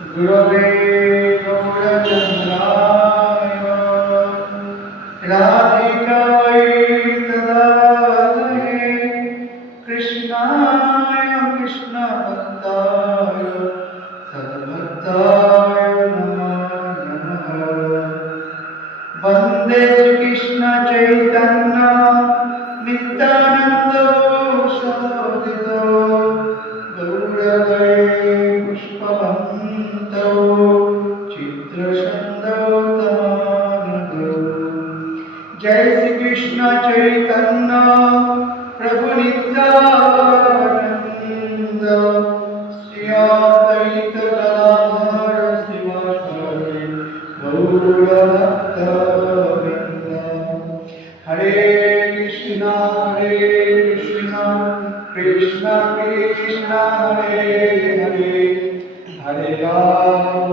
गुरवे गौरचन्द्राय राधिकायै तदालये कृष्णाय कृष्णभक्ताय तद्भक्ताय नमो नमः। वन्दे श्रीकृष्ण चैतन्य नित्यानन्द सहोदित गौरहरे पुष्पवन्तौ चित्रछन्दौ तमानदौ। जय श्री कृष्ण चैतन्य प्रभु नित्यानंद श्री अद्वैत गदाधर श्रीवासादि गौरभक्तवृन्द। हरे कृष्ण कृष्ण कृष्ण हरे हरे हरे राम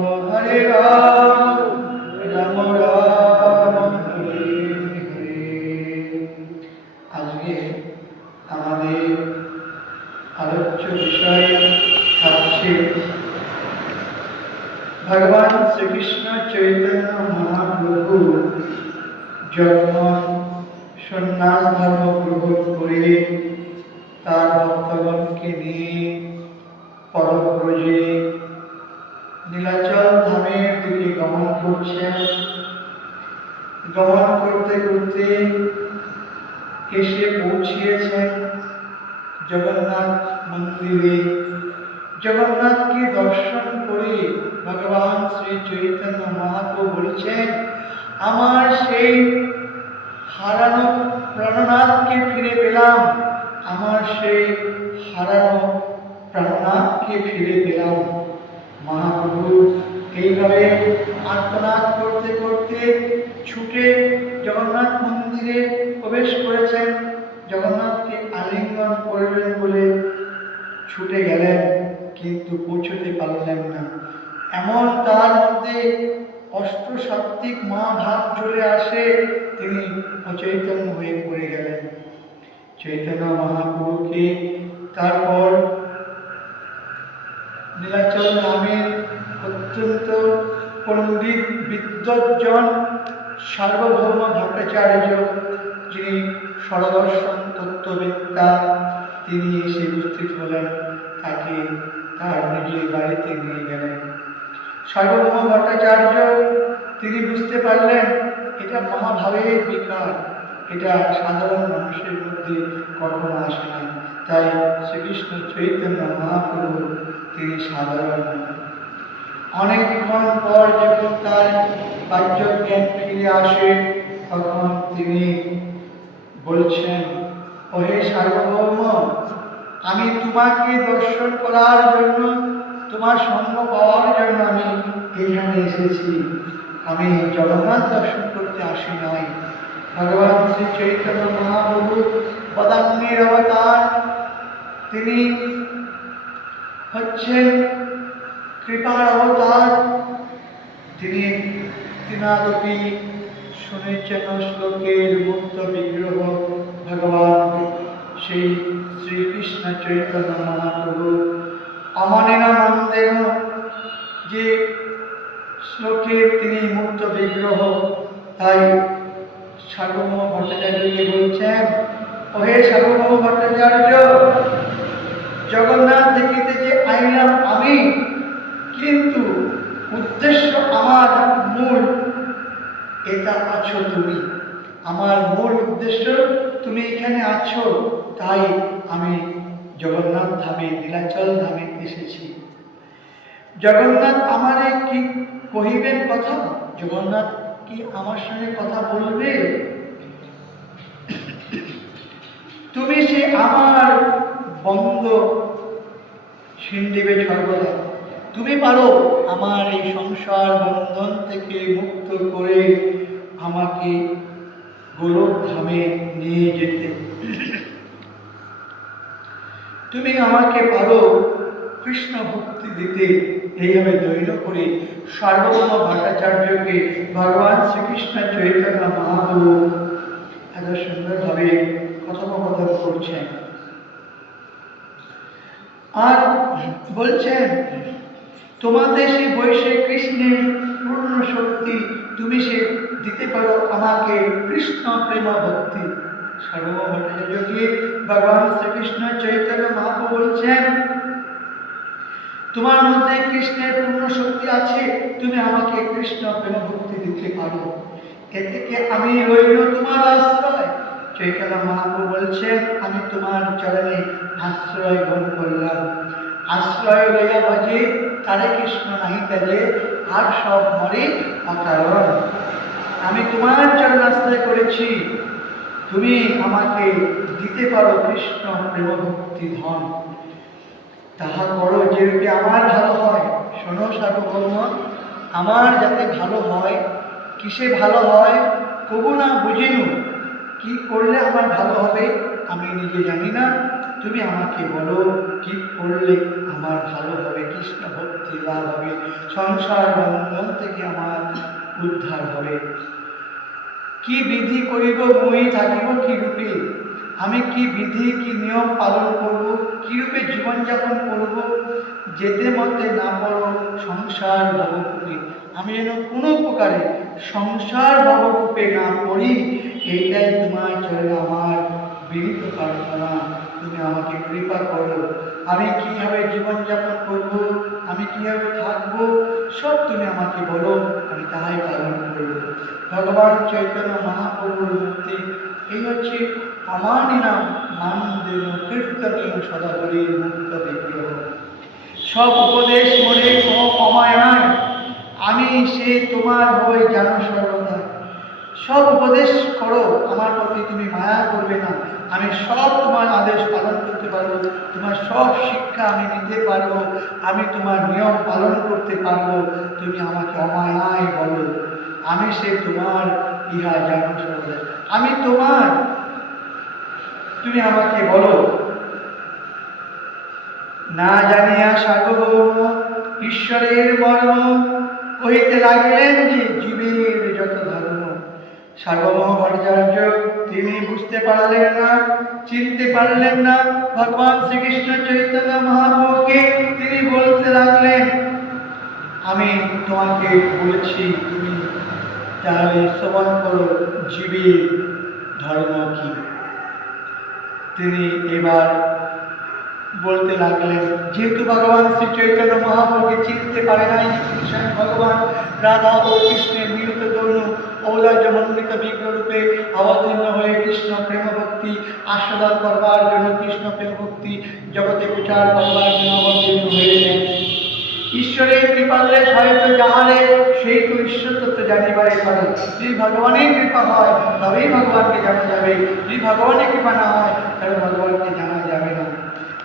राम राम हरे हरे। আজকে আমাদের আলোচ্য বিষয় থাকছে ভগবান শ্রীকৃষ্ণ চৈতন্য মহাপ্রভু যখন সন্ন্যাস ধর্ম গ্রহণ করে তার ভক্তগণকে নিয়ে পরব্রজে নীলাচল ধামের দিকে গমন করছেন। গমন করতে করতে এসে পৌঁছিয়েছেন জগন্নাথ মন্দিরে। জগন্নাথকে দর্শন করে ভগবান শ্রী চৈতন্য মহাপ্রভু বলছেন, আমার সেই হারানো প্রাণনাথকে ফিরে পেলাম, আমার সেই হারানো প্রাণনাথকে ফিরে পেলাম। মহাপ্রভু এইভাবে আর্তনাদ করতে করতে ছুটে জগন্নাথ মন্দিরে প্রবেশ করেছেন। জগন্নাথকে আলিঙ্গন করবেন বলে ছুটে গেলেন, কিন্তু পৌঁছতে পারলেন না। এমন তার মধ্যে অষ্টসাত্ত্বিক মহাভাব চলে আসে, তিনি অচৈতন্য হয়ে পড়ে গেলেন। চৈতন্য মহাপ্রভুকে তারপর নীলাচল নামের অত্যন্ত পণ্ডিত বিদ্বজ্জন সার্বভৌম ভট্টাচার্য, যিনি ষড়দর্শন তত্ত্ববেত্তা, তিনি এসে উপস্থিত হলেন। তাকে তার নিজের বাড়িতে নিয়ে গেলেন। সার্বভৌম ভট্টাচার্য তিনি বুঝতে পারলেন এটা মহাভাবের বিকার, এটা সাধারণ মানুষের মধ্যে কখনো আসে না। তাই শ্রীকৃষ্ণ চৈতন্য মহাপ্রভু তিনি সাধারণ। অনেকক্ষণ পর যখন তার বাহ্য জ্ঞান ফিরে আসে, তখন তিনি বলছেন, ওহে সার্বভৌম, আমি তোমাকে দর্শন করার জন্য, তোমার সঙ্গ পাওয়ার জন্য আমি এইখানে এসেছি। আমি জগন্নাথ দর্শন করতে আসি নাই। ভগবান শ্রী চৈতন্য মহাপ্রভু পদাগ্নির অবতার, তিনি হচ্ছেন কৃপার অবতার। তিনি তৃণাদপি শুনেছেন শ্লোকের মুক্ত বিগ্রহ ভগবান সেই শ্রীকৃষ্ণ চৈতন্য মহাপ্রভু অমনেন মন্দেন, যে শ্লোকের তিনি মুক্ত বিগ্রহ। তাই সার্বভৌম ভট্টাচার্যকে বলছেন, ওহে সার্বভৌম ভট্টাচার্য, জগন্নাথ দেখিতে যে আইলাম আমি, কিন্তু উদ্দেশ্য আমার মূল এটা আছো তুমি। আমার মূল উদ্দেশ্য তুমি এখানে আছো, তাই আমি জগন্নাথ ধামে নীলাচল ধামে এসেছি। জগন্নাথ আমারে কি কহিবেন কথা? জগন্নাথ কি আমার সঙ্গে কথা বলবে? তুমি সে আমার বন্ধ ছিন্দিবে সর্বদা। তুমি পারো আমার এই সংসার বন্ধন থেকে মুক্ত করে আমাকে গোলক ধামে নিয়ে যেতে। তুমি আমাকে পারো কৃষ্ণ ভক্তি দিতে। এইভাবে দৈন্য করে সার্বভৌম ভট্টাচার্যকে ভগবান শ্রীকৃষ্ণ চৈতন্য মহাপ্রভু এত সুন্দরভাবে কথোপকথন করছেন। আর বলছেন, তোমাতে সে বৈশে কৃষ্ণের পূর্ণ শক্তি, তুমি সে দিতে পারো আমাকে কৃষ্ণ প্রেম ভক্তি। সার্বভৌম ভট্টাচার্যকে ভগবান শ্রীকৃষ্ণ চৈতন্য মহাপ্রভু বলছেন, তোমার মধ্যে কৃষ্ণের পূর্ণ শক্তি আছে, তুমি আমাকে কৃষ্ণ প্রেম ভক্তি দিতে পারো। এ থেকে আমি রইল তোমার আশ্রয়। চৈতন্য মহাপ্রভু বলছেন, আমি তোমার চরণে আশ্রয় গ্রহণ করলাম। আশ্রয় লইয়া ভজে তারে কৃষ্ণ নাহি তেজে, আর সব মরে অকারণ। আমি তোমার চরণ আশ্রয় করেছি, তুমি আমাকে দিতে পারো কৃষ্ণ প্রেম ভক্তি ধন। তাহা করো যেরূপে আমার ভালো হয়। শোনো সার্বভৌম, আমার যাতে ভালো হয়, কিসে ভালো হয় কবু না বুঝিনু, কি করলে আমার ভালো হবে আমি নিজে জানি না। তুমি আমাকে বলো কি করলে আমার ভালো হবে, কৃষ্ণ ভক্তি লাভ হবে, সংসার বন্ধন থেকে আমার উদ্ধার হবে। কি বিধি করিব মই থাকিব কি রূপে, আমি কি বিধি কি নিয়ম পালন করব, কি রূপে জীবনযাপন করব, যেতে মতে না পড়ো সংসার ভবকূপে। আমি যেন কোনো প্রকারে সংসার ভবকূপে না পড়ি, এইটাই তোমার চরণে আমার বিনীত প্রার্থনা। তুমি আমাকে কৃপা করো। আমি কিভাবে জীবনযাপন করব, আমি কিভাবে থাকবো, সব তুমি আমাকে বলো, আমি তাহাই পালন করব। ভগবান চৈতন্য মহাপ্রভুর মুক্তি এই হচ্ছে অমানি নাম মানদেব কীর্তনীয় সদা হরির মুক্ত বিগ্রহ। সব উপদেশ মনে অমায়ায়, আমি সে তোমার হয়ে জানো সর্বদা। সব উপদেশ করো, আমার প্রতি তুমি মায়া করবে না, আমি সব তোমার আদেশ পালন করতে পারবো, তোমার সব শিক্ষা আমি নিতে পারবো, আমি তোমার নিয়ম পালন করতে পারবো। তুমি আমাকে অমায়ায় বলো, আমি সে তোমার ইহা জানো সর্বদা। আমি তোমার, তুমি আমাকে বলো। না জানিয়া সার্বভৌম ঈশ্বরের মর্ম, কহিতে লাগিলেন যে জীবের যত ধর্ম। সার্বভৌম ভট্টাচার্য তিনি বুঝতে পারলেন না, চিনতে পারলেন না ভগবান শ্রীকৃষ্ণ চৈতন্য মহাপ্রভুকে। তিনি বলতে লাগলেন, আমি তোমাকে বলছি, তুমি তাহলে শ্রবণ করো জীবের ধর্ম কি। তিনি এবার বলতে লাগলেন, যেহেতু ভগবান শ্রী চৈতন্য মহাপ্রভুকে চিনতে পারে নাই, স্বয়ং ভগবান রাধা ও কৃষ্ণের মিলিত তরুণ ঔদার্য মণ্ডিত বিগ্রহরূপে অবতীর্ণ হয়ে কৃষ্ণ প্রেম ভক্তি আস্বাদন করবার জন্য, কৃষ্ণ প্রেম ভক্তি জগতে প্রচার করবার জন্য অবতীর্ণ হয়েছেন। ঈশ্বরের কৃপালে হয়তো যাহারে সেই তো ঈশ্বর তত্ত্ব জানিবারে পারে। যদি ভগবানের কৃপা হয় তবেই ভগবানকে জানা যাবে, যদি ভগবানের কৃপা না হয় তাহলে ভগবানকে জানা যাবে না।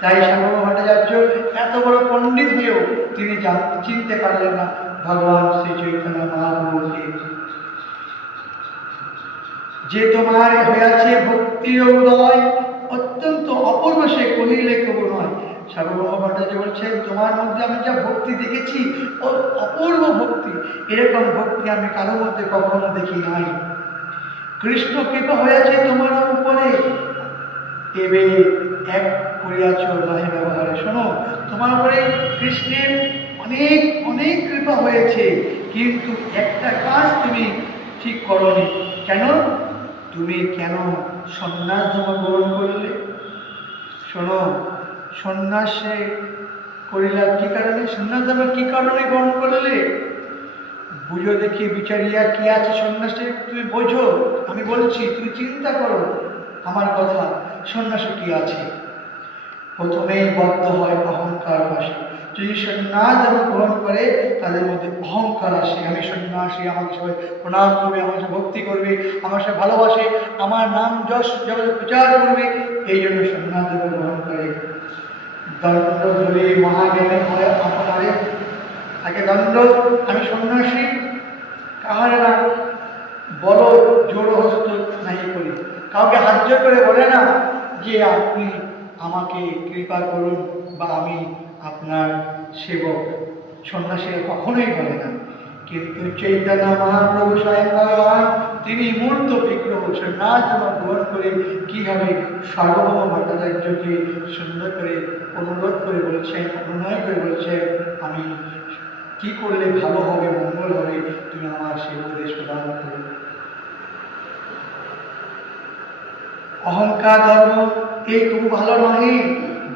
তাই সার্বভৌম ভট্টাচার্য এত বড় পণ্ডিত হয়েও তিনি চিনতে পারলেন না ভগবান শ্রী চৈতন্য মহাপ্রভুকে। যে তোমার হয়েছে ভক্তির উদয়, অত্যন্ত অপূর্ব সে কহিলে কবু নয়। সার্বভৌম ভট্টাচার্য বলছেন, তোমার মধ্যে আমি যা ভক্তি দেখেছি অপূর্ব ভক্তি, এরকম ভক্তি আমি কারোর মধ্যে কখনো দেখি নাই। কৃষ্ণ কৃপা হয়েছে তোমার উপরে, এবে এক করিয়াছ নহে ব্যবহারে। শোনো, তোমার উপরে কৃষ্ণের অনেক অনেক কৃপা হয়েছে, কিন্তু একটা কাজ তুমি ঠিক করনি। কেন? তুমি কেন সন্ন্যাস ধর্ম গ্রহণ করলে? শোনো, সন্ন্যাসে করিলা কি কারণে? সন্ন্যাস ধর্ম কি কারণে গ্রহণ করলে? বুঝো দেখি বিচারিয়া কি আছে সন্ন্যাসে, তুমি বোঝো। আমি বলছি, তুমি চিন্তা করো আমার কথা, সন্ন্যাসে কি আছে। প্রথমেই বদ্ধ হয় অহংকার বসে। যদি সন্ন্যাস ধর্ম গ্রহণ করে তাদের মধ্যে অহংকার আসে, আমি সন্ন্যাসী, আমাকে সবাই প্রণাম করবে, আমার সাথে ভক্তি করবে, আমার সাথে ভালোবাসে, আমার নাম যশ জগতে প্রচার করবে, এই জন্য সন্ন্যাস ধর্ম গ্রহণ করে। দণ্ড ধরে মহাজ্ঞানে হয় আপনারে, তাকে দণ্ড, আমি সন্ন্যাসী, কাহারে না বড় জোর হস্ত নাই করি, কাউকে হাত জোর করে বলে না যে আপনি আমাকে কৃপা করুন বা আমি আপনার সেবক। সন্ন্যাসীরা কখনোই বলে না, কিন্তু চৈতন্য মহাপ্রভু স্বয়ং ভগবান তিনি মূর্ত বিগ্রহ সন্ন্যাস গ্রহণ করে কিভাবে সার্বভৌম ভট্টাচার্যকে সুন্দর করে অনুরোধ করে বলছেন, অনুনয় করে বলছেন, আমি কি করলে ভালো হবে, মঙ্গল হবে, তুমি আমার সেই উপদেশ প্রদান করো। অহংকার ধর্ম এই খুব ভালো নহে,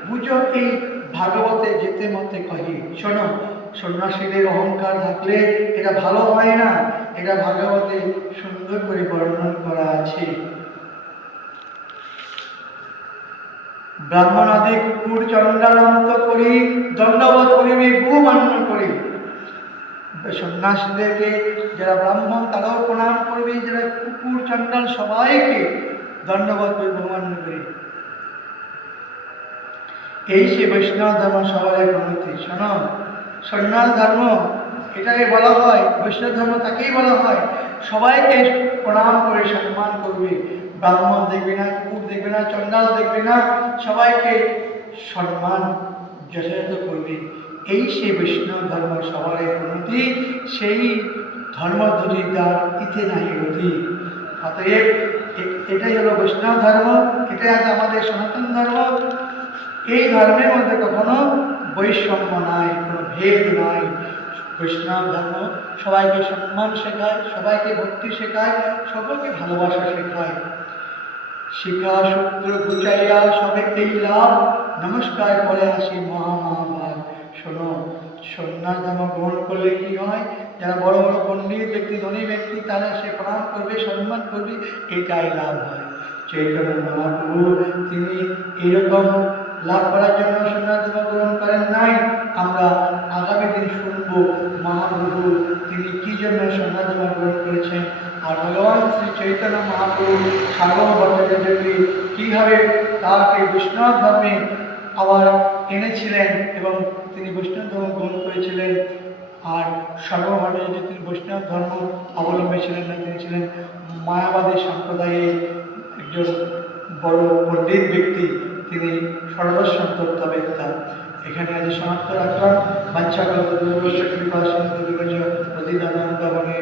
বুঝো এই ভাগবতে যেতে মতে কহি। শোনো, সন্ন্যাসীদের অহংকার থাকলে এটা ভালো হয় না, এটা ভাগবতে সুন্দর করে বর্ণন করা আছে। ব্রাহ্মণাদি কুকুর চণ্ডালান্ত করি, দণ্ডবোধ করিবে গু মান্য করি। সন্ন্যাসীদেরকে যারা ব্রাহ্মণ তারাও প্রণাম করবে, যারা কুকুর চণ্ডাল সবাইকে দণ্ডবোধ করে বহুমান্য করে। এই সে বৈষ্ণব ধর্ম সবার উন্নতি। শোনো, সন্ন্যাস ধর্ম এটাকে বলা হয়, বৈষ্ণব ধর্ম তাকেই বলা হয় সবাইকে প্রণাম করে সম্মান করবে। ব্রাহ্মণ দেখবে না, কুকুর দেখবে না, চণ্ডাল দেখবে না, সবাইকে সম্মান যথাযথ করবে। এই সে বৈষ্ণব ধর্ম সবার উন্নতি, সেই ধর্ম যদি তার ইতে নাই গতি। অতএব এটাই হলো বৈষ্ণব ধর্ম, এটাই আছে আমাদের সনাতন ধর্ম। এই ধর্মের মধ্যে কখনো বৈষম্য নাই, কোনো ভেদ নাই। বৈষ্ণব ধর্ম সবাইকে সম্মান শেখায়, সবাইকে ভক্তি শেখায়, সকলকে ভালোবাসা শেখায়। শিখা সূত্র গুচাইয়া সবে এই লাভ, নমস্কার করে আসি মহামহাভাগ। শোনো, সন্ন্যাস ধর্ম গ্রহণ করলে কি হয়, যারা বড় বড় পণ্ডিত ব্যক্তি, ধনী ব্যক্তি, তারা সে প্রণাম করবে, সম্মান করবে, এটাই লাভ হয়। চৈতন্য মহাপ্রভু তিনি এরকম লাভ করার জন্য সন্ন্যাস ধর্ম গ্রহণ করেন নাই। আমরা আগামী দিন শুনব মহাপ্রভু তিনি কি জন্য সন্ন্যাস ধর্ম গ্রহণ করেছেন, আর ভগবান শ্রী চৈতন্য মহাপ্রভু সার্বভৌম ভট্টাচার্যকে কীভাবে তাকে বৈষ্ণব ধর্মে আবার এনেছিলেন এবং তিনি বৈষ্ণব ধর্ম গ্রহণ করেছিলেন। আর সার্বভৌম ভট্টাচার্য তিনি বৈষ্ণব ধর্ম অবলম্বী ছিলেন না, তিনি ছিলেন মায়াবাদী সম্প্রদায়ের একজন বড় পণ্ডিত ব্যক্তি, তিনি সর্বস্ব তত্ত্ববেত্তা। এখানে আজ সমাপ্ত রাখলাম। বাচ্চা কৃপা সিন্ধু বিভজ প্রতিদানন্দ বনে